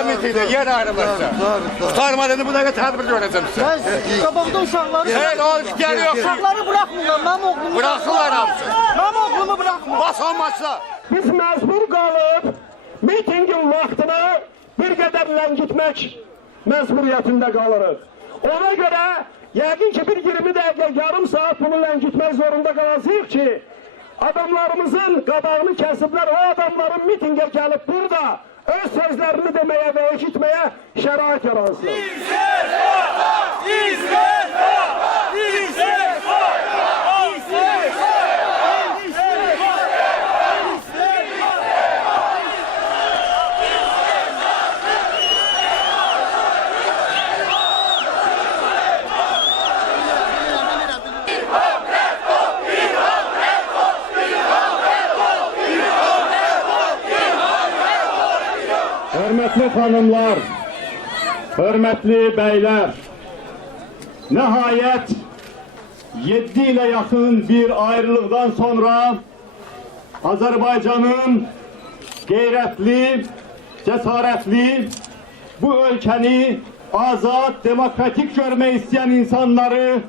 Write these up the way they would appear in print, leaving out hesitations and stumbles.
Azərbaycan mitingdə yer ayrılırsa, tutarmadığını bu dəqiqə tədbir görəcəm sizə. Qabaqda uşaqları... Xeyr, o fikir yox. Uşaqları bırakmırlar, mənim oğlumu... Bıraxırlar hamısı. Mənim oğlumu bırakmırlar. Bas olmazsa. Biz məcbur qalıb mitingin vaxtını bir qədər ləngitmək məcburiyyətində qalırıq. Ona görə yəqin ki, bir 20 dəqiqə, yarım saat bunu ləngitmək zorunda qalacaq ki, adamlarımızın qabağını kəsiblər, o adamların mitingə gəlib burada öz sözlərini deməyə və eşitməyə şərait yaransın. Hörmətli xanımlar, hörmətli bəylər, nəhayət 7 ilə yaxın bir ayrılıqdan sonra Azərbaycanın qeyrətli, cəsarətli, bu ölkəni azad, demokratik görmək istəyən insanları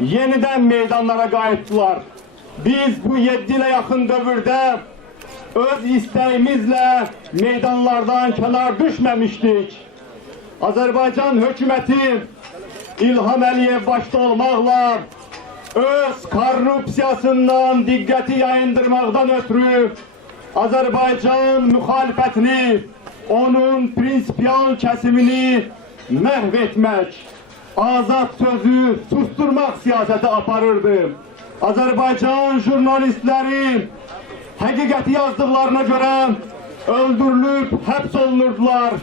yenidən meydanlara qayıtdılar. Biz bu 7 ilə yaxın dövrdə öz istəyimizlə meydanlardan kənar düşməmişdik. Azərbaycan hökuməti İlham Əliyev başda olmaqla öz korrupsiyasından diqqəti yayındırmaqdan ötürü Azərbaycan müxalifətini, onun prinsipial kəsimini məhv etmək, azad sözü susturmaq siyasəti aparırdı. Azərbaycan jurnalistləri həqiqəti yazdıqlarına görə öldürülüb, həbs olunurdular.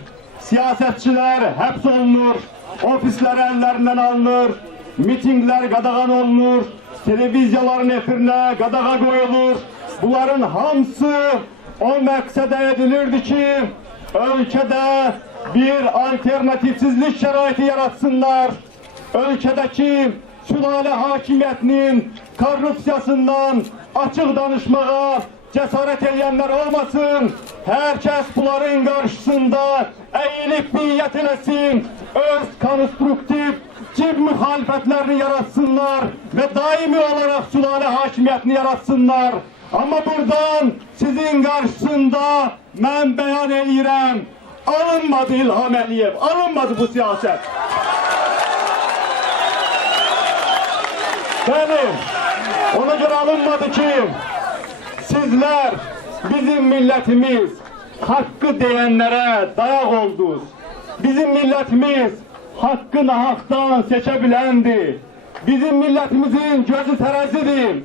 Siyasətçilər həbs olunur, ofislər əllərindən alınır, mitinglər qadağan olunur, televiziyaların efirinə qadağa qoyulur. Bunların hamısı o məqsədə edilirdi ki, ölkədə bir alternatifsizlik şəraiti yaratsınlar. Ölkədəki sülalə hakimiyyətinin korrupsiyasından açıq danışmağa cəsarət edənlər olmasın. Hər kəs bunların qarşısında əyilib niyyət eləsin, öz konstruktiv cib müxalifətlərini yaratsınlar və daimi olaraq sülalə hakimiyyətini yaratsınlar. Amma buradan sizin qarşısında mən bəyan edirəm, alınmadı İlham Əliyev, alınmadı bu siyasət. Bəli, ona görə alınmadı ki, sizlər, bizim millətimiz haqqı deyənlərə dayaq oldunuz. Bizim millətimiz haqqı nahaqdan seçə biləndir. Bizim millətimizin gözü tərəzidir.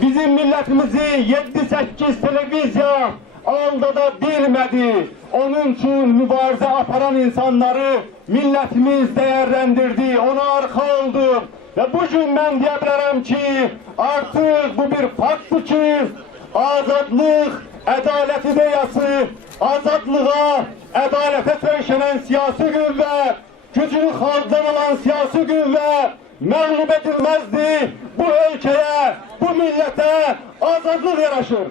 Bizim millətimizi 7-8 televiziya aldada bilmədi. Onun üçün mübarizə aparan insanları millətimiz dəyərləndirdi, ona arxa oldu. Və bugün mən deyə bilərəm ki, artıq bu bir faktdır ki, azadlıq, ədalət ideyası, azadlığa, ədalətə söykənən siyasi qüvvə, gücünü xalqdan alan siyasi qüvvə məğlub edilməzdir. Bu ölkəyə, bu millətə azadlıq yaraşır.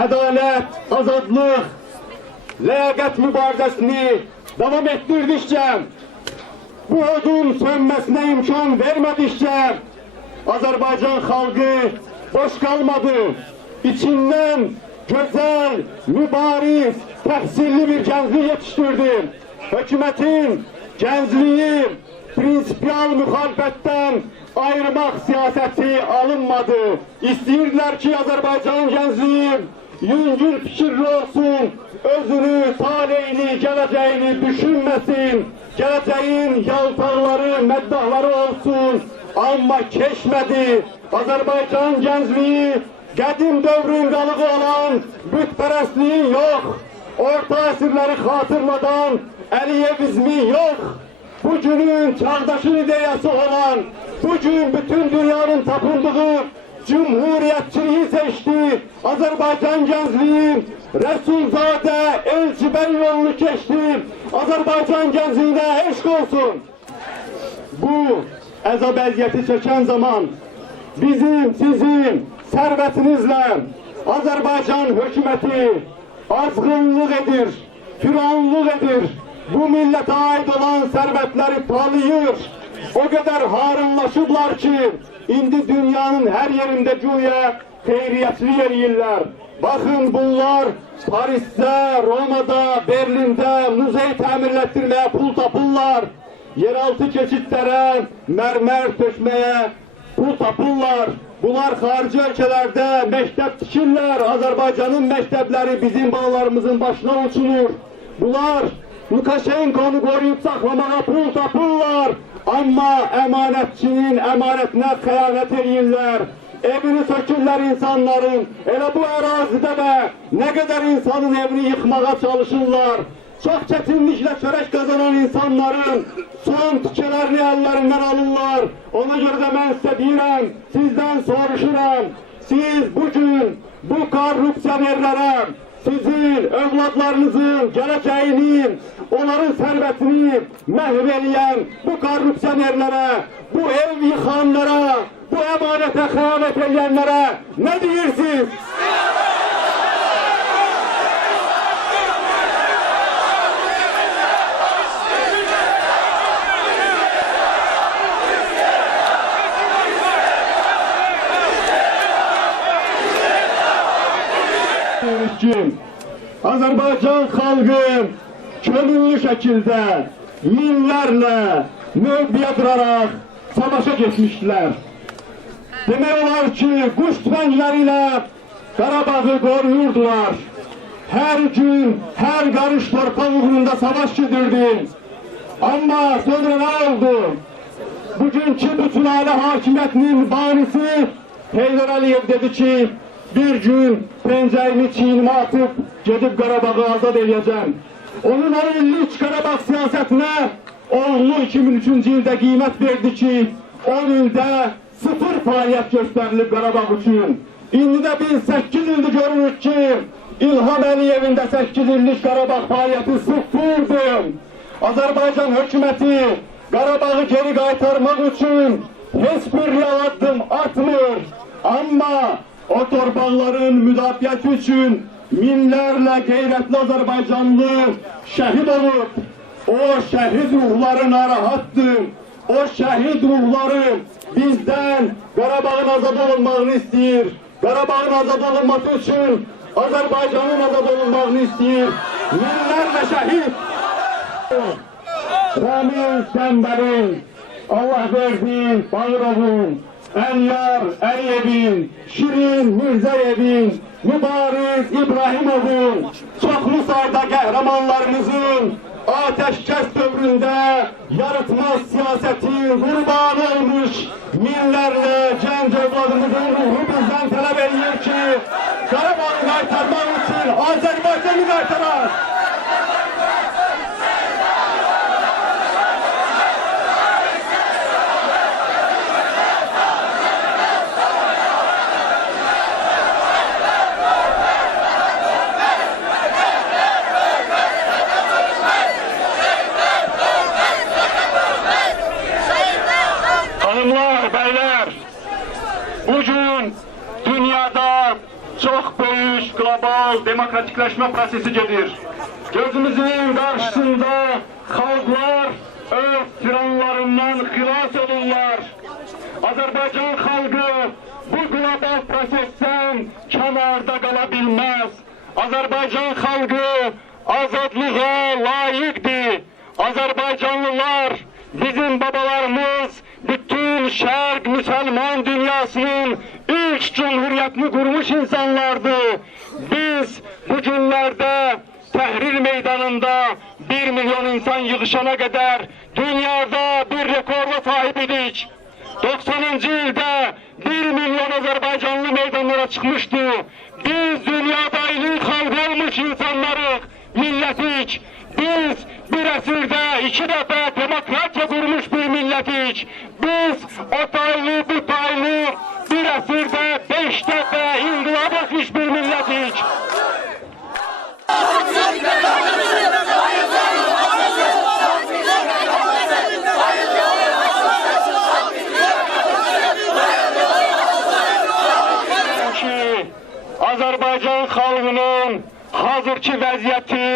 Ədalət, azadlıq, ləyaqət mübarizəsini davam etdirdikcə, bu odun sönməsinə imkan vermədikcə, Azərbaycan xalqı boş qalmadı. İçindən gözəl, mübariz, təhsilli bir gənclik yetişdirdi. Hökumətin gəncliyi prinsipial müxalifətdən ayırmaq siyasəti alınmadı. İstəyirdilər ki, Azərbaycan gəncliyi yüngül fikirli olsun, özünü, taleyini, gələcəyini düşünməsin, gələcəyin yaltaqları, məddahları olsun. Amma keçmədi. Azərbaycan gəncliyi qədim dövrün qalığı olan bütpərəstliyi yox, orta əsrləri xatırladan Əliyevizmi yox, bugünün çağdaşın ideyası olan, bugün bütün dünyanın tapındığı Cumhuriyetçiliği seçti. Azerbaycan gençliği Resulzade Elçiben yolunu geçti. Azerbaycan gençliğine eşk olsun. Bu əzab əziyyəti çəkən zaman bizim, sizin sərvətinizlə Azərbaycan hökuməti azğınlıq edir, firanlıq edir. Bu millətə aid olan sərvətləri talayır. O qədər harınlaşıblar ki, indi dünyanın hər yerində güya xeyriyyətçilik eləyirlər. Baxın, bunlar Parisdə, Romada, Berlində muzey təmirlətdirməyə pul tapırlar. Yeraltı keçidlərə mərmər tökməyə pul tapırlar. Bunlar xarici ölkələrdə məktəb tikirlər. Azərbaycanın məktəbləri bizim balalarımızın başına uçulur. Bunlar Lukashenko'nu qoruyub saxlamağa pul tapırlar. Amma əmanətçinin əmanətinə xəyanət edirlər. Evini sökürlər insanların. Elə bu ərazidə də nə qədər insanın evini yıxmağa çalışırlar. Çox çətinliklə çörək qazanan insanların son tikələrini əllərindən alırlar. Ona görə də mən sizə deyirəm, sizdən soruşuram. Siz bugün bu korrupsiyonerlərə, sizin övladlarınızın gələcəyini, onların sərvətini məhv eləyən bu korrupsiyonerlərə, bu ev yıxanlara, bu əmanətə xəyanət eləyənlərə nə deyirsiniz? Azərbaycan xalqı könüllü şəkildə minlərlə növbəyə duraraq savaşa geçmişdilər. Demək olar ki, quş tüfəngləri ilə Qarabağı qoruyurdular. Hər gün, hər qarış torpaq uğrunda savaş gedirdi. Amma sonra nə oldu? Bugünkü bütün ailə hakimiyyətinin banisi Heydər Əliyev dedi ki, bir gün pencəyini çiynimə atıb gedib Qarabağı azad edəcəm. Onun 10 illik Qarabağ siyasətinə oğlu 2003-cü ildə qiymət verdi ki, 10 ildə 0 fəaliyyət göstərilib Qarabağ üçün. İndi də biz 8 ildir görürük ki, İlham Əliyevin də 8 illik Qarabağ fəaliyyəti 0'dır. Azərbaycan hökuməti Qarabağı geri qaytarmaq üçün heç bir real addım atmır. Amma o torpaqların müdafiəsi üçün minlərlə qeyrətli Azərbaycanlı şəhid olub. O şəhid ruhları narahatdır. O şəhid ruhları bizdən Qarabağın azad olunmağını istəyir. Qarabağın azad olunması üçün Azərbaycanın azad olunmağını istəyir. Minlərlə şəhid. Ramiz Qəmbər'in, Allah verdi Bağırov'un, Əlyar Əliyevin, Şirin Mirzəyevin, Mübariz İbrahimov'un, çoxlu sayda qəhrəmanlarımızın ateşkəs dövründə yaratmaz siyasətin qurbanı olmuş minlərlə gənc övladımızın ruhu bizdən tələb edir ki, Qarabağı qaytarmaq üçün Azərbaycanı qaytarar. Hanımlar, beyler, bugün dünyada çok büyük global demokratikleşme prosesi gelir. Gözümüzün karşısında halklar öz tiranlarından xilas olurlar. Azerbaycan halkı bu global prosesten kenarda kalabilmez. Azerbaycan halkı azadlığa layıktır. Azerbaycanlılar, bizim babalarımız, bütün Şərq Müslüman dünyasının ilk cumhuriyetini kurmuş insanlardı. Biz bu günlerde Təhrir meydanında 1 milyon insan yığışana kadar dünyada bir rekorda sahip idik. 90. ilde 1 milyon Azerbaycanlı meydanlara çıkmıştı. Biz dünyada ilk halk olmuş insanlarız, milletik. Biz bir əsrdə 2 dəfə demokratiya qurmuş bir millətik. Biz o taylı, bu taylı bir əsrdə 5 dəfə inqilab etmiş bir millətik. Azərbaycan xalqının hazırki vəziyyəti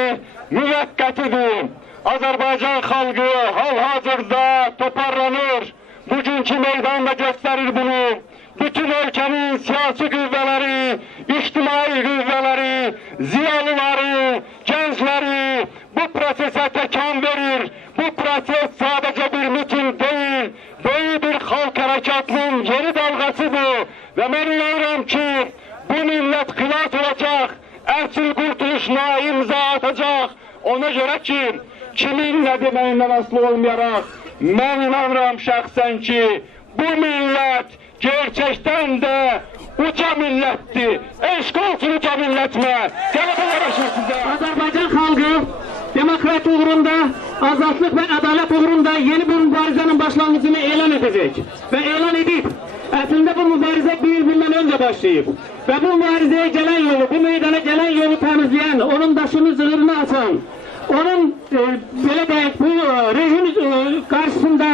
müvəqqətidir. Azərbaycan xalqı hal-hazırda toparlanır. Bugünkü meydanda göstərir bunu. Bütün ölkənin siyasi qüvvələri, ictimai qüvvələri, ziyalıları, gəncləri bu prosesə təkan verir. Bu proses sadəcə bir miting deyil, böyük bir xalq hərəkatının yeni dalğasıdır. Və mən inanıram ki, bu millət xilas olacaq, əsl qurtuluşuna imza atacaq. Ona görə ki, kimin nə deməyindən asılı olmayaraq, mən inanıram şəxsən ki, bu millət gerçəkdən də uca millətdir. Eşq olsun uca millətmə. Gələcək yaraşır sizə. Azərbaycan xalqı demokrat uğrunda, azadlıq və ədalət uğrunda yeni bir mübarizənin başlanğıcını elan edəcək. Və elan edib. Əslində bu mübarizə bir il bundan öncə başlayıb. Və bu mübarizəyə gələn yolu, bu meydana gələn yolu təmizləyən, onun daşını zığırını açan, onun belə deyək, bu rejim qarşısında,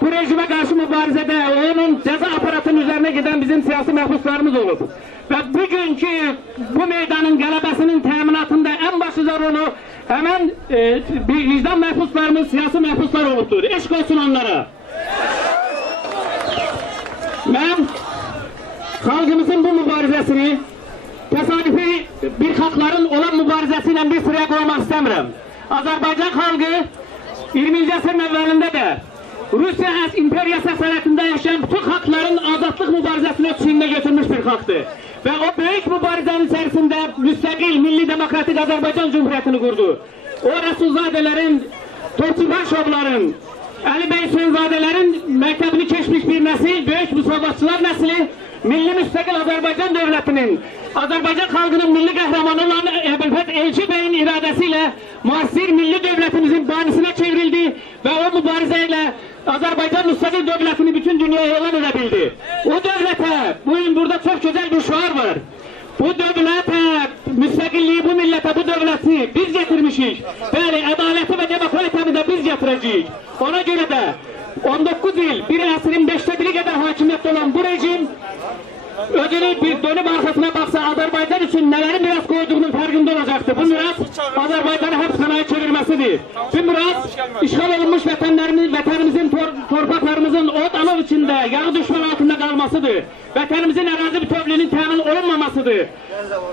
bu rejimə qarşı mübarizədə onun cəza aparatının üzərinə gedən bizim siyasi məhbuslarımız olub. Və bugünkü bu meydanın qələbəsinin təminatında ən başlıca rolu həmən vicdan məhbuslarımız, siyasi məhbuslar olubdur. Eşq olsun onlara. Mən xalqımızın bu mübarizəsini təsadüfi bir xalqların olan mübarizəsi ilə bir sıraya qoymaq istəmirəm. Azərbaycan xalqı 20-ci əsrin əvvəlində də Rusiya imperiyası əsarətində yaşayan bütün xalqların azadlıq mübarizəsini öz çiynində götürmüş bir xalqdır. Və o böyük mübarizənin içərisində müstəqil, milli demokratik Azərbaycan Cumhuriyyətini qurdu. O Rəsulzadələrin, Tortubaşovların, Əli bəy Sönzadələrin məktəbini keçmiş bir nəsil, böyük müsavatçılar nəsli, milli müstəqil Azərbaycan dövlətinin, Azərbaycan xalqının milli qəhrəmanı olan Əbülfət Elçi bəyin iradəsi ilə müasir milli dövlətimizin banisinə çevrildi və o mübarizə ilə Azərbaycan müstəqil dövlətini bütün dünyaya elan edə bildi. O dövlətə, bugün burada çox gözəl bir şuar var. Bu dövlətə, müstəqilliyi, bu millətə, bu dövləti biz getirmişik. Bəli, ədaləti və demokratiyamı da biz getirəcəyik. Ona görə də 19 il, bir əsrin 5'te biri qədər hakimiyyətdə olan bu rejim özünü bir dönüb arxasına baxsa Azərbaycan üçün nələrin biraz qoyduğunun fərqində olacaqdır. Bu miras Azərbaycanı həbsxanaya çevirməsidir. Bu miras işğal olunmuş vətənimizin, torpaqlarımızın od alov içində, yağı düşman altında qalmasıdır. Vətənimizin ərazi bütövlüyünün təmin olunmamasıdır.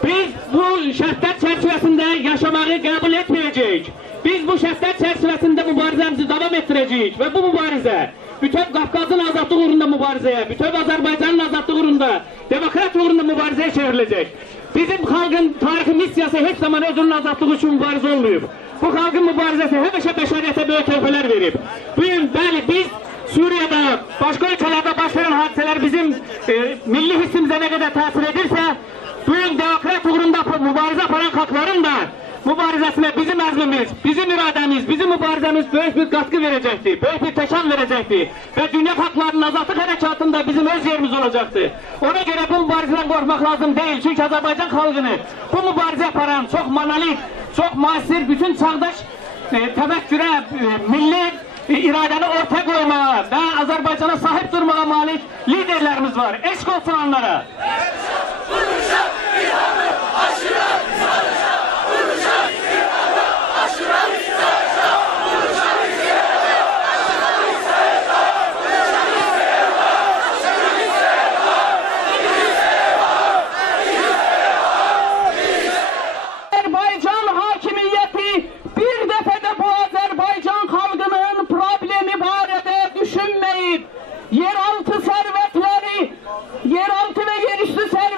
Biz bu şərtlər çərçivəsində yaşamağı qəbul etməyəcəyik. Biz bu şərtlər çərçivəsində mübarizəmizi davam etdirəcəyik və bu mübarizə bütöv Qafqazın azadlığı uğrunda mübarizəyə, bütöv Azərbaycanın azadlığı uğrunda, demokrat uğrunda mübarizəyə çevriləcək. Bizim xalqın tarixi missiyası heç zaman özünün azadlığı üçün mübarizə olmayıb. Bu xalqın mübarizəsi həmişə bəşəriyyətə böyük töhfələr verib. Bugün bəli biz Suriyada, başqa ölkələrdə baş verən hadisələr bizim milli hissimizə nə qədər təsir edirsə, bugün demokrat uğrunda mübarizə aparan xalqların da mübarizəsinə bizim əzmimiz, bizim iradəmiz, bizim mübarizəmiz böyük bir qatqı verəcəkdir, böyük bir təkan verəcəkdir və dünya xalqlarının azadlıq hərəkatında bizim öz yerimiz olacaqdır. Ona görə bu mübarizədən qorxmaq lazım deyil, çünki Azərbaycan xalqını bu mübarizə aparan çox monolit, çox müasir, bütün çağdaş təfəkkürə, milli iradəni ortaya qoymağa və Azərbaycana sahib durmağa malik liderlərimiz var. Eşq olsun onlara. Azərbaycan hakimiyyəti bir dəfədə bu Azərbaycan xalqının problemi barədə düşünməyib. Yeraltı sərvətləri, yeraltı və yerüstü sərvətləri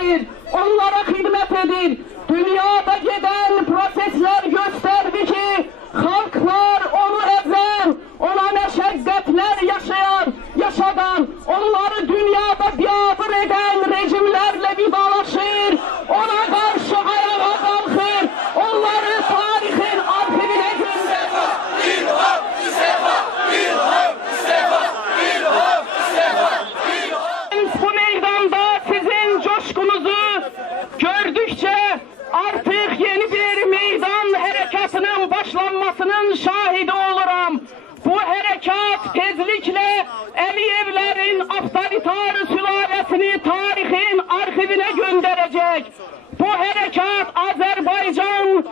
Cezayir onlara hizmet edir. Dünyada giden prosesler gösterdi ki halklar onu ezen, ona meşakkatler yaşadan, onları dünyada biatır eden rejimlerle vidalaşır, ona karşı ayağa kalkır, onları tarihin arşivine gönderir. İlham İstefa! İlham İstefa! İlham İstefa! Bu meydanda sizin coşkunuzu gördükçe artık yeni bir meydan harekatının başlanmasının şahidi olurum. Bu harekat tezlikle Aliyevlerin Avtoritar sülalesini tarihin arşivine gönderecek. Bu harekat Azerbaycan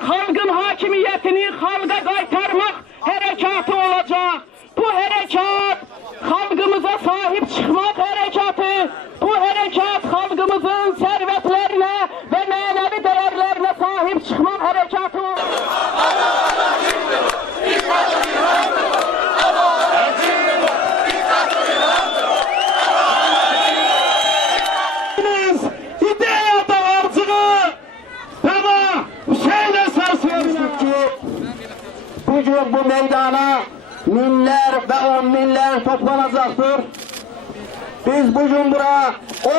halkın hakimiyetini halka kaytarmak harekatı olacak. Bu harekat halkımıza sahip çıkmak harekatı. Bu harekat halkımızın servetlerine ve manevi değerlerine sahip çıkmak harekatı. İdeya dağarcığı bana şeyle sarsıyoruz ki bugün bu meydana minler ve on minler toplanacaktır. Biz bugün buraya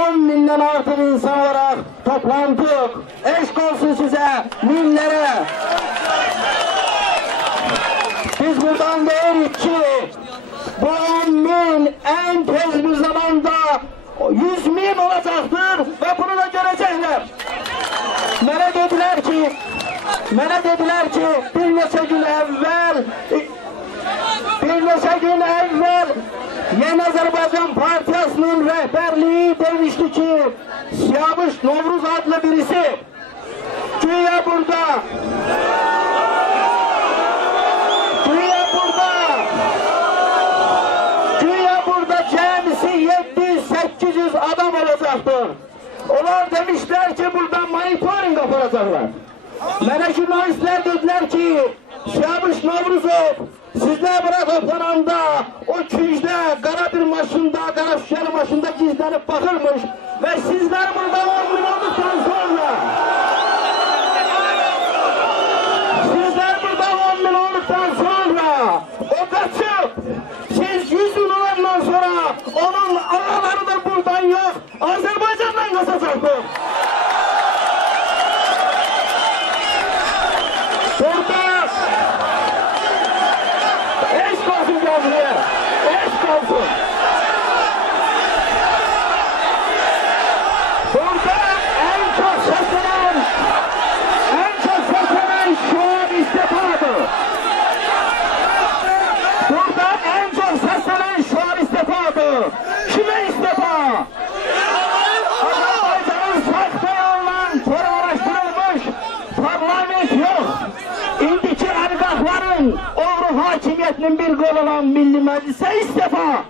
10 binden artık insan olarak toplandık. Eşk olsun size, minlere. Biz buradan diyoruz ki bu 10 bin en tez bir zamanda 100 bin olacaktır ve bunu da görecekler. Bana dediler ki bir neçə gün evvel Yeni Azerbaycan Partiyasının rehberliği demişti ki Siyavuş Novruz adlı birisi güya burada 700-800 adam olacaktır. Onlar demişler ki buradan monitoring yapacaklar. Bana jurnalistler dediler ki Siyavuş Novruzov sizler buraya toplananda o küçde kara bir maşında, kara şişeli maşında gizlenip bakırmış ve sizler burada 10 bin olduktan sonra o kaçıp siz 100 bin olandan sonra onun araları da buradan yok Azerbaycan'dan kaçacaktır. Burada eşk olsun geldiler. Eşk olsun. Burada en çok seslenen şu an istifadır. Burada en çok seslenen şu an istifadır. Kime istifa? Azerbaycan'ın sakta yolla terörleştirilmiş parlament yok. İndiki ergahların oğru hakimiyetinin bir kolu olan Milli Meclis'e istifa.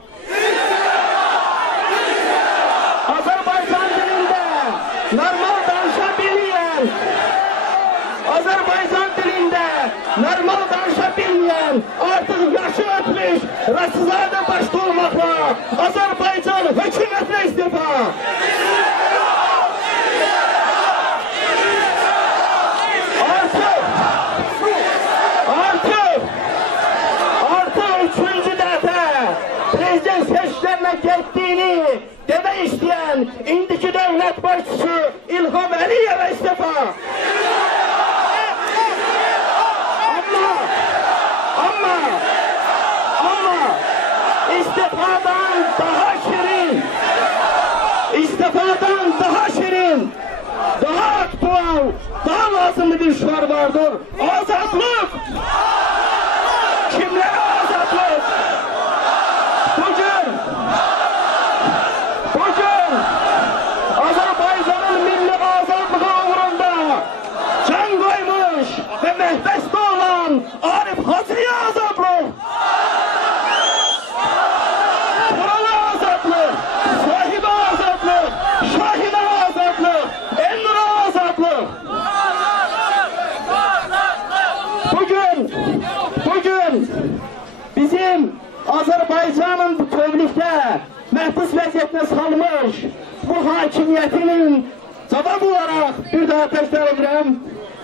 Azerbaycan dilinde normal danışabilmeyen artık yaşı ötmüş Rasizade başta olmakla Azerbaycan hükümetine istifa. Artık 3. defa prezident seçimlerine gittiğini deme isteyen indiki devlet başçısı İlham Aliyev'e istifa. Ama istifadan daha şirin, daha aktual, daha lazımlı bir şuar vardır. Azatlık! Kimlere azatlık? Bugün Azerbaycan'ın milli azatlığı uğrunda can koymuş ve mehbeste olan Arif Hacı'ya azatlık! Kralı azatlık! Sahibi azatlık! Şahine azatlık! Ennur'a azatlık! Bugün bizim Azerbaycan'ın bu tövlikte məhbus vəziyyətinə salmış bu hakimiyetinin cevap olarak bir daha tekrar edirəm.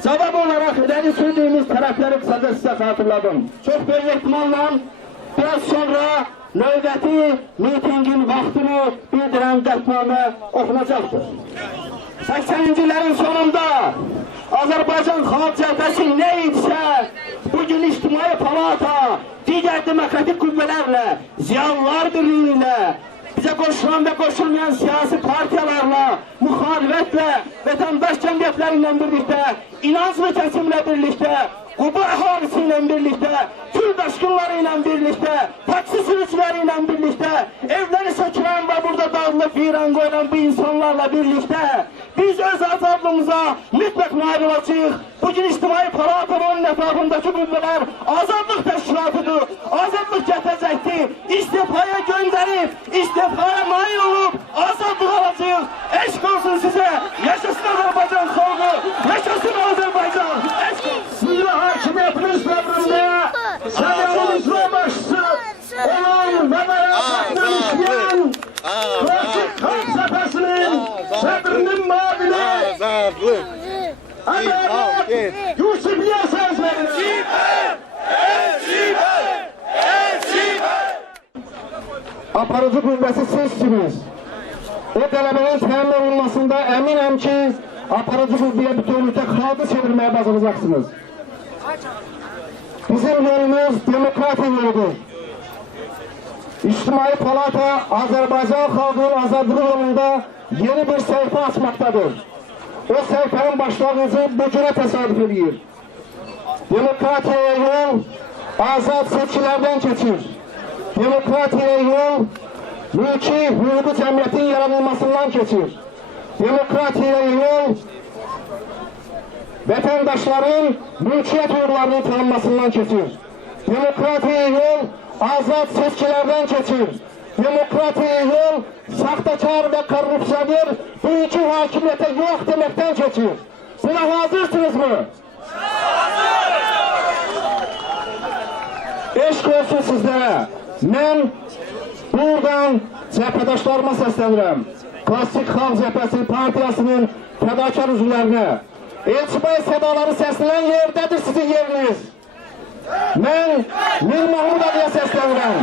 Cevap olarak ileri sürdüğümüz tarafları kısaca size hatırladım. Çok büyük ihtimalle biraz sonra növbəti mitingin vaxtını bildirən qətnamə oxunacaktır. 80'lerin sonunda Azerbaycan Xalq Cəbhəsi ne etsə, bugün İctimai Palata, diğer demokratik qüvvələrlə, ziyanlar birliğiyle, bize koşulan ve koşulmayan siyasi partiyalarla, muhalifetle, vatandaş cemiyetlerle birlikte, inançlı kesimle birlikte, Quba əhalisiyle birlikte, Kürt aşkınlarıyla birlikte, taksi sürücüleriyle birlikte, evleri sökülen ve burada dağılıp viran koyulan bu insanlarla birlikte, biz öz azadlığımıza mütlak nail olacağıq. Bugün İctimai Palatanın etrafındaki qüvvələr azadlıq təşkilatıdır, azadlıq gətirəcəkdir. İstifaya gönderip, istifaya nail olup, azadlıq alacağıq. Eşq olsun size, yaşasın Azerbaycan xalqı, yaşasın Azerbaycan. Eşq olsun. Sizin hakimiyetiniz dövründe Sədənin icra başçısı olan ve beraber işleyen Klasik Xalq Cəbhəsinin sədrinin mavili Adalet Yusifiyə söz verir. Aparıcı qüvvəsi sizsiniz. O tələbənin təmin olunmasında əminəm ki, aparıcı qüvvəyə bütünlükdə xalqı çevirməyə bacaracaqsınız. Bizim yolumuz demokratik yoludur. İctimai Palata Azerbaycan xalqının azadlığı yolunda yeni bir sayfa açmaktadır. O sayfanın başlangıcı bugüne tesadüf ediyor. Demokratiye yol azad seçkilerden geçir. Demokratiye yol mülki hüquqi cəmiyyətin yaranılmasından geçir. Demokratiye yol vatandaşların mülkiyet hüquqlarının tanınmasından geçir. Demokratiye yol azad seçkilerden geçir. Demokratiye yol sahtekar ve korrupsiyadır, bu iki hakimiyete yok demekten geçir. Buna hazırsınız mı? Eşq olsun sizlere. Ben buradan cəbhədaşlarıma səslənirəm. Klasik Xalq Cəbhəsi Partiyasının fədakar üzvlərinə. Elçibay sədaları səslənən yerdədir sizin yeriniz. Ben Mir Mahmud Aliyə səslənirəm.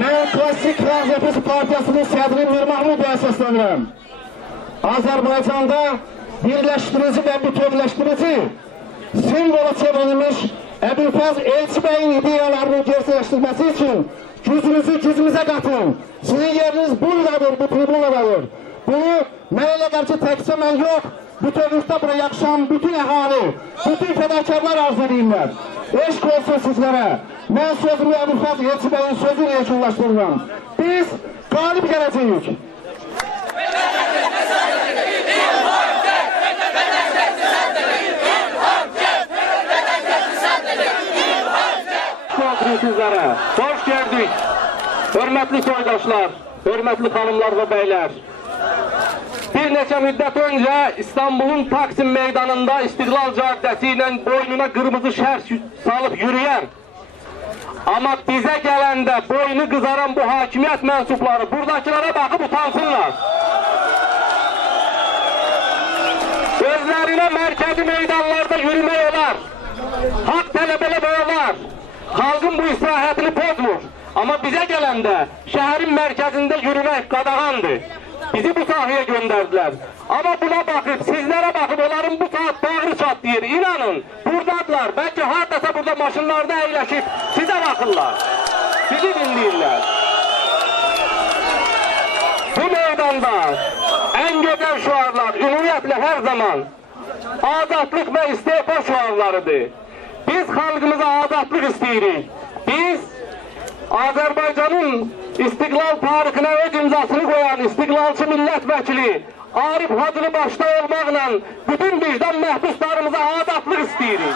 Ben Klasik Xalq Cəbhəsi Partiyasının sədri Mir Mahmud Aliyə səslənirəm. Azerbaycan'da birleştirici ve bütünleştirici simvola çevrilmiş Əbülfəz Elçibəyin ideyalarını gerçəkləşdirməsi için gücünüzü gücümüze katın. Sizin yeriniz buradadır, bu tribunadadır. Bunu mənə qarşı təkcə mən yox, bütünlükdə bura yaxşan bütün əhali, bütün fədakarlar arz edirlər. Eşq olsun sizlərə. Mən sözümü Əbülfəz Elçibəyin sözünü yekunlaşdırıram. Biz qalib gələcəyik. Sizlere hoş gördük. Hürmetli soydaşlar, hürmetli hanımlar ve beyler. Bir neçə müddət önce İstanbul'un Taksim meydanında İstiqlal Caddesi ile boynuna kırmızı şer salıp yürüyen, ama bize gelende boynu kızaran bu hakimiyet mensupları buradakilere bakıp utansınlar. Özlerine merkezi meydanlarda yürüme olar, hak talebele olar. Halkın bu istirahatını bozmur. Ama bize gelende şehrin merkezinde yürümek qadağandır. Bizi bu sahaya gönderdiler. Ama buna bakıp, sizlere bakıp onların bu saat bağrı çatlayır. İnanın, buradadılar. Belki hatta burada maşınlarda eğleşip size bakırlar. Bizi dinleyirler. Bu meydanda en güzel şuarlar, ümumiyetle her zaman azadlık ve istifa şuarlarıdır. Biz halkımıza azadlık isteyirik. Biz Azerbaycan'ın İstiqlal tarixine öz imzasını koyan İstiqlalçı milletvekili Arif Hacılı başta olmaqla bütün vicdan məhbuslarımıza azadlık isteyirik.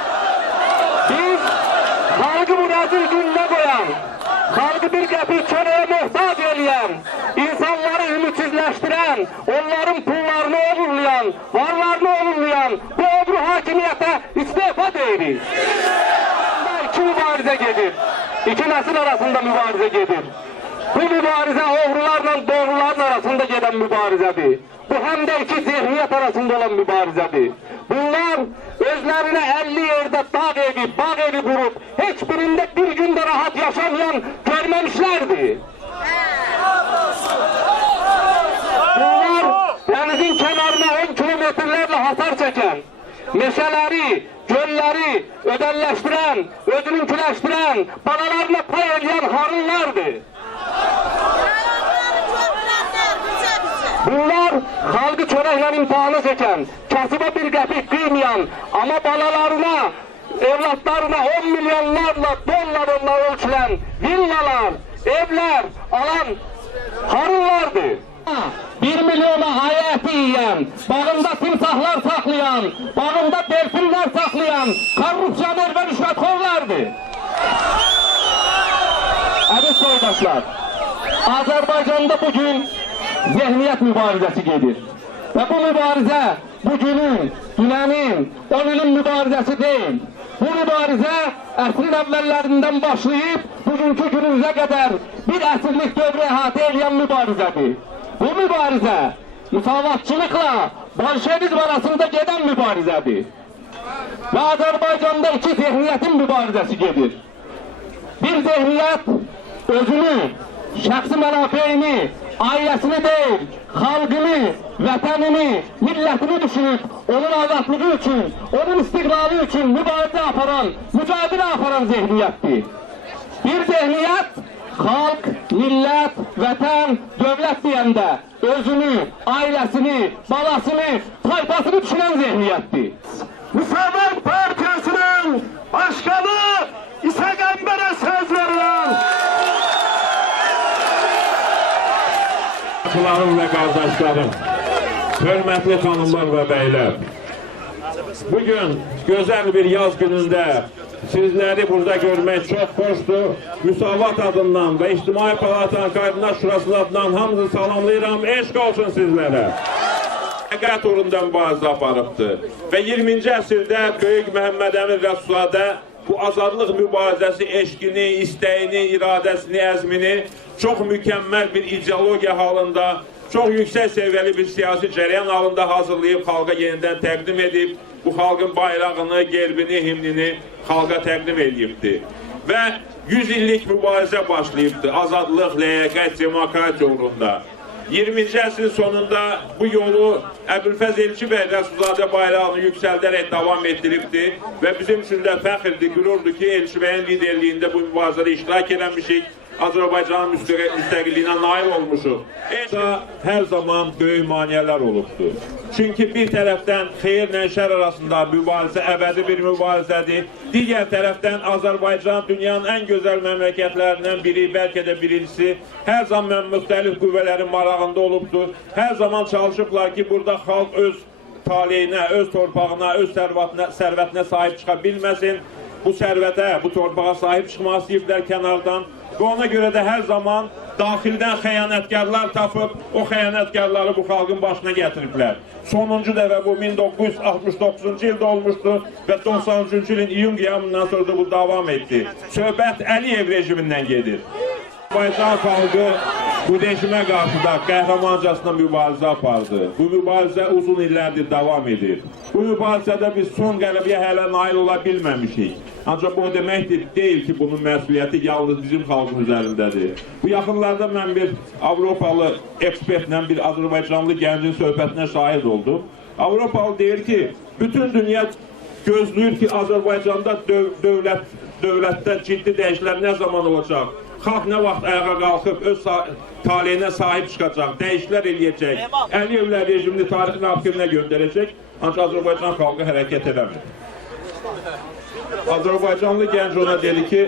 Biz halkı bu rezil gününe koyan, halkı bir qəpik çörəyə muhtaç edən, insanları ümitsizləşdirən, onların pullarını varlarını olumlayan bu obru hakimiyyətə istifa deyirik. İki mübarizə gedir. İki nəsil arasında mübarizə gedir. Bu mübarizə oğrularla doğruların arasında gedən mübarizədir. Bu həm də iki zihniyyət arasında olan mübarizədir. Bunlar özlərinə 50 yerdə dağ evi, bağ evi qurub, heç birində bir gündə rahat yaşamayan görməmişlərdir. Bunlar dənizin kənarına 10 kilometrlərlə hasar çəkən, meşələri, gölləri ödəlləşdirən, özününkiləşdirən, balalarına pay edən harunlardır. Bunlar xalqı çörəklə imtihana çəkən, kasıba bir qəpik qıymayan, amma balalarına, evlatlarına 10 milyonlarla dollarla ölçülən villalar, evlər alan harunlardır. 1 milyona hayəti yiyən, bağında timsahlar saxlayan, bağında delfinlər saxlayan korrupsiyoner və rüşvətxorlardır. Əziz soydaşlar, Azərbaycanda bugün zehniyyət mübarizəsi gedir. Və bu mübarizə bugünün, dünənin, 10 ilin mübarizəsi deyil. Bu mübarizə əsrin əvvəllərindən başlayıb bugünkü günümüzə qədər bir əsrlik dövrü əhatə edən mübarizədir. Bu mübarizə müsavatçılıqla bolşevizm arasında gedən mübarizədir. Və Azərbaycanda iki zehniyyətin mübarizəsi gedir. Bir zehniyyət özünü, şəxsi mənafeyini, ailəsini deyil, xalqını, vətənini, millətini düşünüb, onun azadlığı üçün, onun istiqlalı üçün mübarizə aparan, mücadilə aparan zehniyyətdir. Bir zehniyyət, xalq, millət, vətən, dövlət deyəndə özünü, ailəsini, balasını, tayfasını düşünən zehniyyətdir. Müsavat Partiyasının başkanı İsa Qəmbərə söz verirəm. Qonaqlarım və qardaşlarım, hörmətli xanımlar və bəylər, bugün gözəl bir yaz günündə sizləri burada görmək çox xoşdur. Müsavat adından və İctimai Palatanın Qaydınlar Şurası adından hamınızı salamlayıram, eşq olsun sizlərə. Həqiqət uğrunda mübarizə aparıbdır və 20-ci əsrdə Böyük Məhəmməd Əmin Rəsulzadə bu azadlıq mübarizəsi eşqini, istəyini, iradəsini, əzmini çox mükəmməl bir ideologiya halında, çox yüksək səviyyəli bir siyasi cərəyan halında hazırlayıb xalqa yenidən təqdim edib, bu xalqın bayrağını, gerbini, himnini xalqa təqdim edibdir. Və 100 illik mübarizə başlayıbdır, azadlıq, ləyaqət, demokratiya uğrunda. 20-ci əsrin sonunda bu yolu Əbülfəz Elçi bəy Rəsulzadə bayrağını yüksəldərək davam etdiribdir və bizim üçün də fəxrdir, qürurdur ki, Elçi bəyin liderliyində bu mübarizədə iştirak eləmişik, Azərbaycanın müstəqilliyinə nail olmuşuq. Hər zaman böyük maneələr olubdur. Çünki bir tərəfdən xeyirlə şər arasında mübarizə əbədi bir mübarizədir. Digər tərəfdən Azərbaycan dünyanın ən gözəl məmləkətlərindən biri, bəlkə də birincisi, hər zaman müxtəlif qüvvələrin marağında olubdur. Hər zaman çalışıblar ki, burada xalq öz taleyinə, öz torpağına, öz sərvətinə sahib çıxa bilməsin. Bu sərvətə, bu torpağa sahib çıxmaq istəyiblər kənardan. Və ona görə də hər zaman daxildən xəyanətkarlar tapıb, o xəyanətkarları bu xalqın başına gətiriblər. Sonuncu dəfə bu 1969-cu ildə olmuşdu və 93-cü ilin iyun qiyamından sonra da bu davam etdi. Söhbət Əliyev rejimindən gedir. Azərbaycan xalqı bu rejimə qarşı da qəhrəmancasına mübarizə apardı. Bu mübarizə uzun illərdir davam edir. Bu mübarizədə biz son qələbəyə hələ nail ola bilməmişik. Ancaq bu demək deyil ki, bunun məsuliyyəti yalnız bizim xalqın üzərindədir. Bu yaxınlarda mən bir Avropalı ekspertlə, bir Azərbaycanlı gəncin söhbətinə şahid oldum. Avropalı deyir ki, bütün dünya gözləyir ki, Azərbaycanda dövlətdə ciddi dəyişikliklər nə zaman olacaq? Xalq nə vaxt ayağa qalxıb öz taleyinə sahib çıxacaq, dəyişikliklər eləyəcək, Əliyevlər rejimini tarixin arxivinə göndərəcək, ancaq Azərbaycan xalqı hərəkət eləmir. Azərbaycanlı gənc ona dedi ki,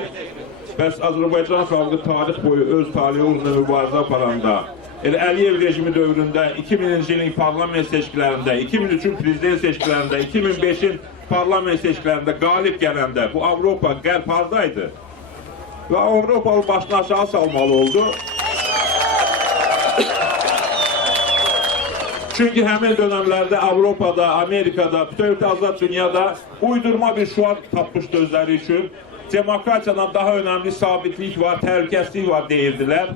bəs Azərbaycan xalqı tarix boyu öz taleyi uğruna mübarizə aparanda, elə Əliyev rejimi dövründə 2000-ci ilin parlament seçkilərində, 2003-ün prezident seçkilərində, 2005-in parlament seçkilərində qalib gələndə bu Avropa qərb hardaydı? Və Avropalı başını aşağı salmalı oldu. Çünki həmin dönemlerde Avrupa'da, Amerika'da, bütün azad dünyada uydurma bir şuar tapmışdı özleri için. Demokrasiyadan daha önemli sabitlik var, təhlükəsizlik var deyirdiler.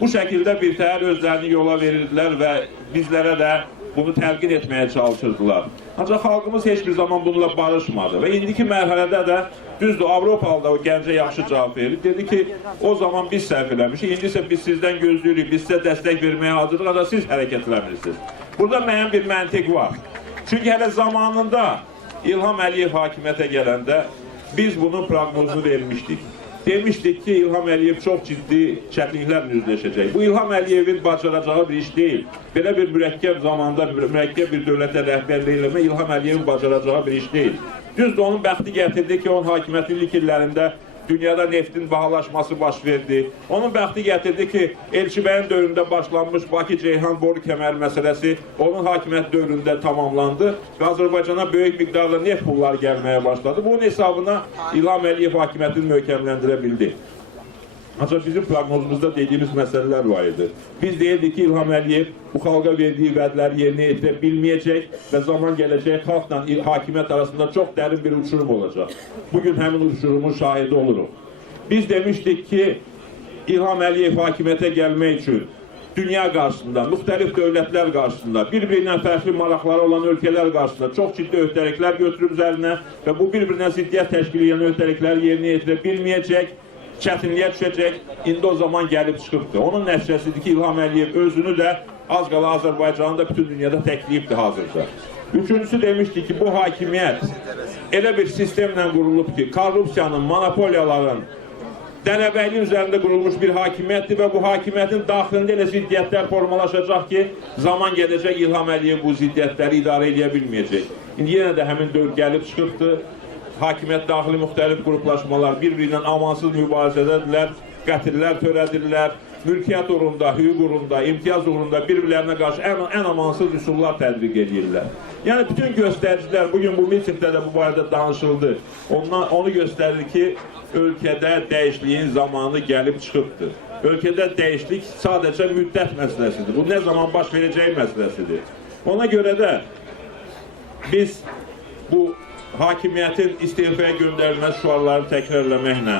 Bu şekilde bir təhər özlerini yola verirdiler ve bizlere de bunu telkin etmeye çalışırdılar. Ancak halkımız hiçbir zaman bununla barışmadı ve indiki mərhələdə de düzdür Avropalıda o gəncə yaxşı cavab verir. Dedi ki o zaman biz səhv eləmişik, indi ise biz sizden gözləyirik, biz size destek vermeye hazırıq, da siz hərəkətləmirsiniz. Burada müəyyən bir məntiq var. Çünkü hele zamanında İlham Əliyev hakimiyyətə gələndə biz bunun proqnozunu vermişdik. Demişdik ki İlham Əliyev çok ciddi çətinliklərlə üzləşəcək. Bu İlham Əliyevin bacaracağı bir iş değil. Belə bir mürəkkəb zamanda mürəkkəb bir dövlətə rəhbərlik eləmək İlham Əliyevin bacaracağı bir iş değil. Düzdür onun bəxti gətirdi ki onun hakimiyyətin ilk illərində dünyada neftin bahalaşması baş verdi. Onun bəxti gətirdi ki Elçibəyin dövründə başlanmış Bakı-Ceyhan boru kəməri məsələsi onun hakimiyyət dövründə tamamlandı və Azərbaycana böyük miqdarda neft pulları gəlməyə başladı. Bunun hesabına İlham Əliyev hakimiyyətini möhkəmləndirə bildi. Ancaq bizim proqnozumuzda dediğimiz məsələlər var idi. Biz deyirdik ki İlham Əliyev bu xalqa verdiyi vədləri yerinə yetirə bilməyəcək və zaman gələcək xalqla hakimiyyət arasında çox dərin bir uçurum olacaq. Bugün həmin uçurumun şahidi oluruq. Biz demişdik ki İlham Əliyev hakimiyyətə gəlmək üçün dünya qarşısında, müxtəlif dövlətlər qarşısında, bir-birindən fərqli maraqları olan ölkələr qarşısında çox ciddi öhdəliklər götürüb üzərinə və bu bir-birinə ziddiyyət təşkil edən öhdəlikləri yerinə yetirə bilməyəcək, çətinliyə düşəcək, indi o zaman gəlib çıxıbdır. Onun nəticəsidir ki, İlham Əliyev özünü də az qala Azərbaycanı da bütün dünyada təkliyibdir hazırda. Üçüncüsü demişdik ki, bu hakimiyyət elə bir sistemlə qurulub ki, korrupsiyanın, monopoliyaların, dənəbəyliyin üzərində qurulmuş bir hakimiyyətdir və bu hakimiyyətin daxilində elə ziddiyyətlər formalaşacaq ki, zaman gələcək İlham Əliyev bu ziddiyyətləri idarə edə bilməyəcək. İndi yenə də həmin dövr gəlib çıxıbdır. Hakimiyyət daxili müxtəlif qruplaşmalar bir-birindən amansız mübarizədədirlər, qətillər törədirlər, mülkiyyət uğrunda, hüquq uğrunda, imtiyaz uğrunda bir-birlərinə qarşı ən amansız üsullar tədbiq edirlər. Yəni bütün göstəricilər, bugün bu mitingdə də bu barədə danışıldı. Onu göstərir ki, ölkədə dəyişikliyin zamanı gəlib çıxıbdır. Ölkədə dəyişiklik sadəcə müddət məsələsidir. Bu nə zaman baş verəcəyi məsələsidir. Ona görə də biz bu hakimiyyətin istifaya göndərilməsi şüarları təkrarlaməklə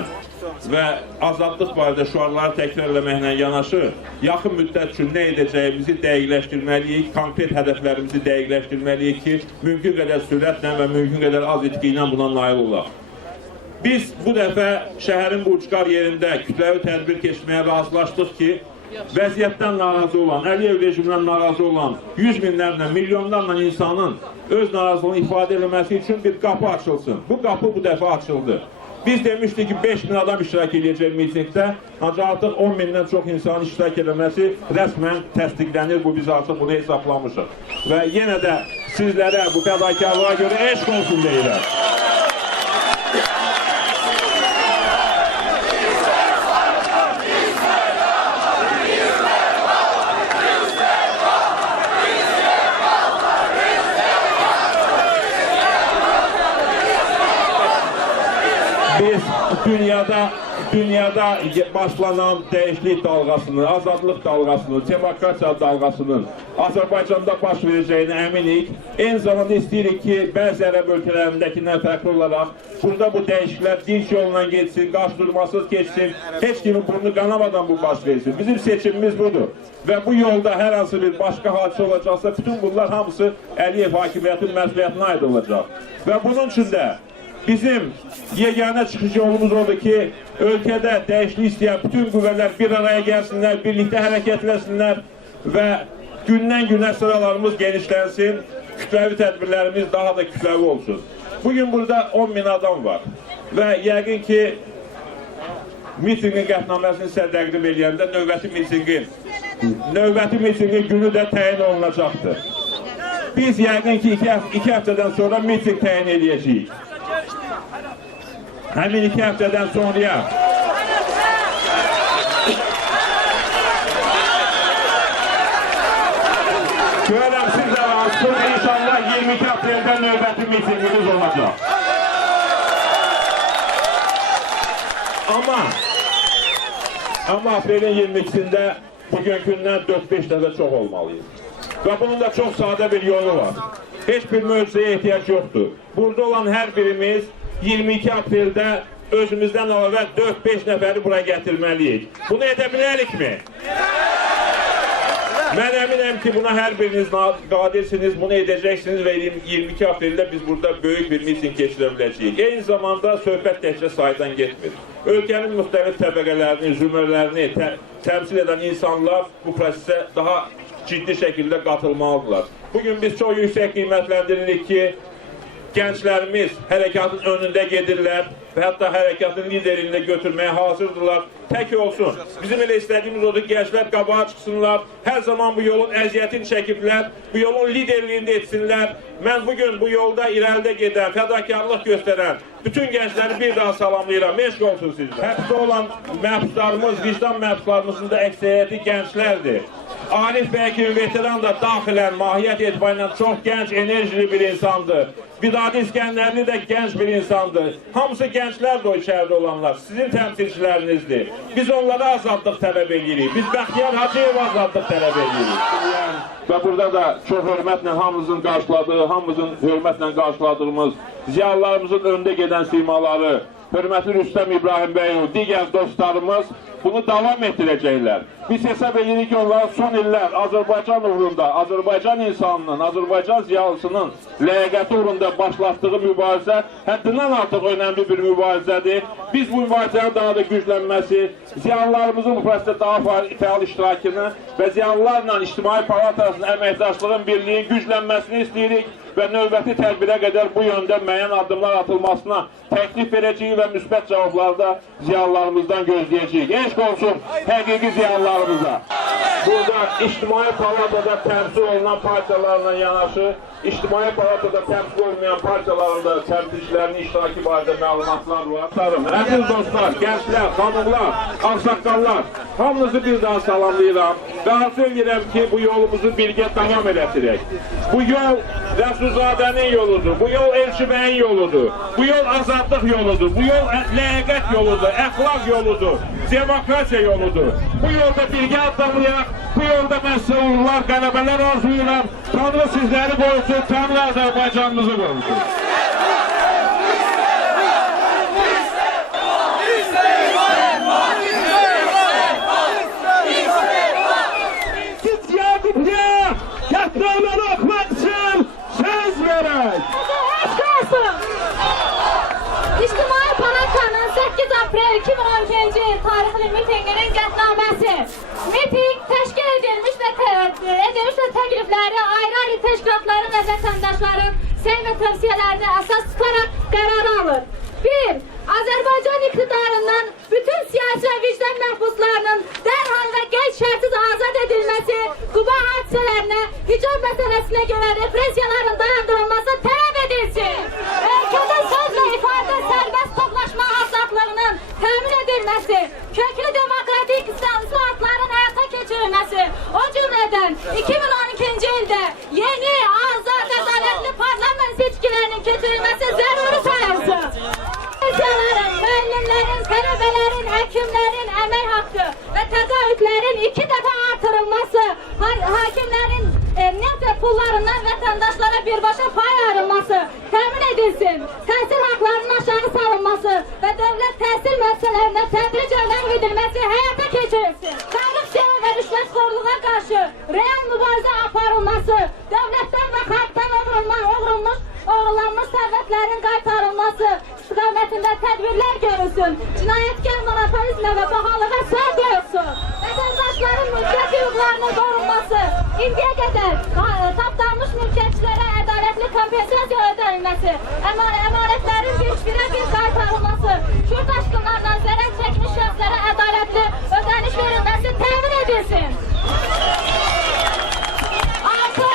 və azadlıq barədə şüarları təkrarlaməklə yanaşı yaxın müddət üçün nə edəcəyimizi dəqiqləşdirməliyik, konkret hədəflərimizi dəqiqləşdirməliyik ki, mümkün qədər sürətlə və mümkün qədər az itki ilə buna nail olaq. Biz bu dəfə şəhərin bu ucqar yerində kütləvi tədbir keçməyə razılaşdıq ki, vəziyyətdən narazı olan, Əliyev rejimindən narazı olan yüz minlərlə, milyonlarla insanın öz narazılığını ifadə edilməsi üçün bir qapı açılsın. Bu qapı bu dəfə açıldı. Biz demişdik ki 5 bin adam iştirak edəcək mitingdə, ancaq artıq 10 mindən çox insanın iştirak edilməsi rəsmən təsdiqlənir. Bu biz artıq bunu hesablamışıq. Və yenə də sizlərə bu fədakarlığa görə eşq olsun deyirəm. Biz dünyada başlanan dəyişiklik dalğasını, azadlıq dalğasını, demokrasiya dalğasının Azərbaycanda baş verəcəyini əminik. Eyni zamanda istəyirik ki, bəzi ərəb ölkələrindəkindən fərqli olaraq burada bu dəyişikliklər dinç yolla geçsin, qaçdırmasız geçsin, heç kimin burnu qanamadan bu baş versin. Bizim seçimimiz budur. Və bu yolda hər hansı bir başqa hadisə olacaqsa, bütün bunlar hamısı Əliyev hakimiyyətin məsuliyyətinə aid olacaq. Və bunun üçün də bizim yeganə çıxış yolumuz odur ki, ölkədə dəyişiklik istəyən bütün qüvvələr bir araya gəlsinlər, birlikdə hərəkətləsinlər və gündən-günə sıralarımız genişlənsin, kütləvi tədbirlərimiz daha da kütləvi olsun. Bugün burada 10 min adam var və yəqin ki, mitingin qətnaməsini sizə təqdim edəndə növbəti mitingin günü də təyin olunacaqdır. Biz yəqin ki, 2 həftədən sonra miting təyin edəcəyik. Həmin 2 həftədən sonra görürəm siz də varsınız, inşallah 22 apreldə növbəti mitingimiz olacaq. Amma aprelin 22-sində bugünkündən 4-5 dəfə çox olmalıyız. Ve bunun da çok sade bir yolu var. Hiçbir möcüzeye ihtiyaç yoktur. Burada olan her birimiz 22 Aprel'de özümüzden əlavə 4-5 nəfəri buraya getirmeliyik. Bunu edebilərikmi? Mən əminəm ki, buna hər biriniz qadirsiniz, bunu edeceksiniz ve 22 Aprel'de biz burada böyük bir miting geçirebileceğiz. Eyni zamanda söhbət təkcə saydan getmir. Ölkənin müxtəlif təbəqələrini, zümrələrini təmsil eden insanlar bu prosesə daha ciddi şekilde katılmalıdırlar. Bugün biz çok yüksek kıymetlendiririk ki, gençlerimiz harekatın önünde gedirler ve hatta harekatın liderini götürmeye hazırdırlar. Tek olsun. Bizim elə istediğimiz odur ki, gençler qabağa çıksınlar. Her zaman bu yolun əziyyətini çəkiblər. Bu yolun liderliğini etsinler. Ben bugün bu yolda irəldə gedən, fədakarlıq gösteren bütün gençleri bir daha salamlayıram. Meşq olsun sizler. Həbsdə olan məhbuslarımız, vicdan məhbuslarımızın da əksəriyyəti gençlerdir. Arif Bey kimi veteran da daxilən, mahiyyət etibarilə çox gənc, enerjili bir insandır. Vidadi İskəndərli de genç bir insandır. Hamısı gençler de o içeride olanlar. Sizin temsilçilerinizdir. Biz onlara azadlıq tələb edirik. Biz Bəxtiyar Hacıyev azadlıq tələb edirik. Ve burada da çok hürmetle hamımızın karşıladığı, hamımızın hürmetle karşıladığımız ziyalılarımızın önde giden simaları, hürmetli Rüstəm İbrahim Beyov, diğer dostlarımız bunu devam ettirecekler. Biz hesap edirik ki onlar son iller Azerbaycan uğrunda, Azerbaycan insanının, Azerbaycan ziyalısının ləyaqəti uğrunda başlattığı mübarizə həddindən artıq önemli bir mübarizədir. Biz bu mübarizənin daha da güclənməsi, ziyalılarımızın bu prosesdə daha fəal iştirakını və ziyalılarla İctimai Palat arasında əməkdaşlığın birliyin güclənməsini istəyirik və növbəti tədbirə qədər bu yöndə müəyyən addımlar atılmasına təklif verəcəyik və müsbət cavabları da ziyalılarımızdan gözləyəcəyik. Eşq olsun həqiqi ziyalılarımıza. Burada İctimai Palatada təmsil olunan partiyalarla yanaşı, İctimai Palatada təmsil olmayan partiyaların da təmsilçilərinin iştiraki barədə məlumatlar var. Əziz dostlar, gənclər, xanımlar, ağsaqqallar, hamınızı bir daha salamlayıram və arzu edirəm ki, bu yolumuzu birgə davam edətirək. Bu yol Rəsulzadənin yoludur, bu yol Elçibəyin yoludur, bu yol azadlıq yoludur, bu yol ləyaqət yoludur, əxlaq yoludur, demokrasiya yoludur. Bu yolda birgə addamlayaq, bu yolda mən sizə uğurlar, qələbələr arzuyuram. Tanrı sizləri qorusun, Tanrı Azərbaycanımızı qorusun. Siz Yakup'ya qətnaməli oxumaq üçün söz verək. Eşq olsun. İctimai Palatanın 8 Aprel 2012-ci il tarixli mitinginin qətnaməsi. Miting təşkil edilmiş və təklifləri ayrı-ayrı təşkilatların və vətəndaşların səy və tövsiyələrini əsas tutaraq qərar alır. 1. Azərbaycan iqtidarından bütün siyasi və vicdan məhbuslarının dərhal və qeyd şərtsiz azad edilməsi, Quba hadisələrinə, hicab məsələsinə görə repressiyaların dayandırılması tələb edilsin. Ölkədə söz və ifadə sərbəst toplaşma azadlığının təmin edilməsi, köklü demokratik islahatların həyata keçirilməsi, o cümlədən 2012-ci ildə yeni, azad, ədalətli parlament seçkilərinin keçirilməsi zəruri sayılsın. Pensiyaların, müəllimlərin, tələbələrin, həkimlərin əmək haqqı və təqaüdlərin 2 dəfə artırılması, hakimlərin neft pullarından vətəndaşlara birbaşa pay ayrılması təmin edilsin. Təhsil haqlarının aşağı salınması və dövlət təhsil müəssisələrində tədric əldən edilməsi həyata keçirilsin. Korrupsiya və rüşvətxorluğa qarşı real mübarizə aparılması, dövlətdən və xalqdan oğurlanmış sərvətlərin qaytarılması istiqamətində tədbirlər görülsün. Cinayətkar monopolizmə və bahalığa son qoyulsun. Vətəndaşların mülkiyyət hüquqlarının qorunması, indiyə qədər tapdanmış mülkiyyətçilərə ədalətli kompensasiya ödənilməsi, əmanətlərin bir qaytarılması, kürt aşqınlarla zərər çəkmiş şəxslərə ədalətli ödəniş verilməsi təmin edilsin. 6.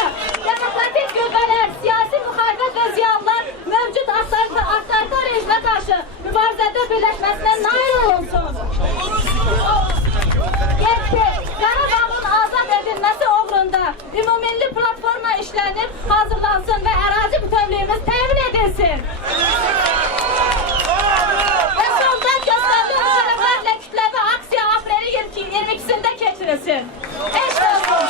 Demokratik qüvvələr, siyasi müxalifət və ziyanlar mövcud avtoritar rejimə qarşı mübarizədə birləşməsinə nail olunsun. 7. Qarabağın azad edilməsi uğrunda ümumilli platforma işlənib, hazırlansın və ərazi bütövlüyümüz təmin edilsin. Və soldan göstərilən şərəflərlə kütləvi aksiya apreli 22-sində keçirilsin. Eşq olsun.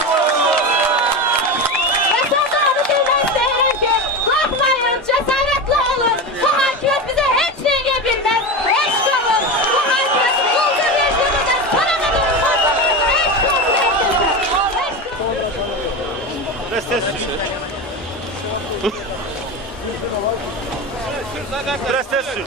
Biraz tez sür.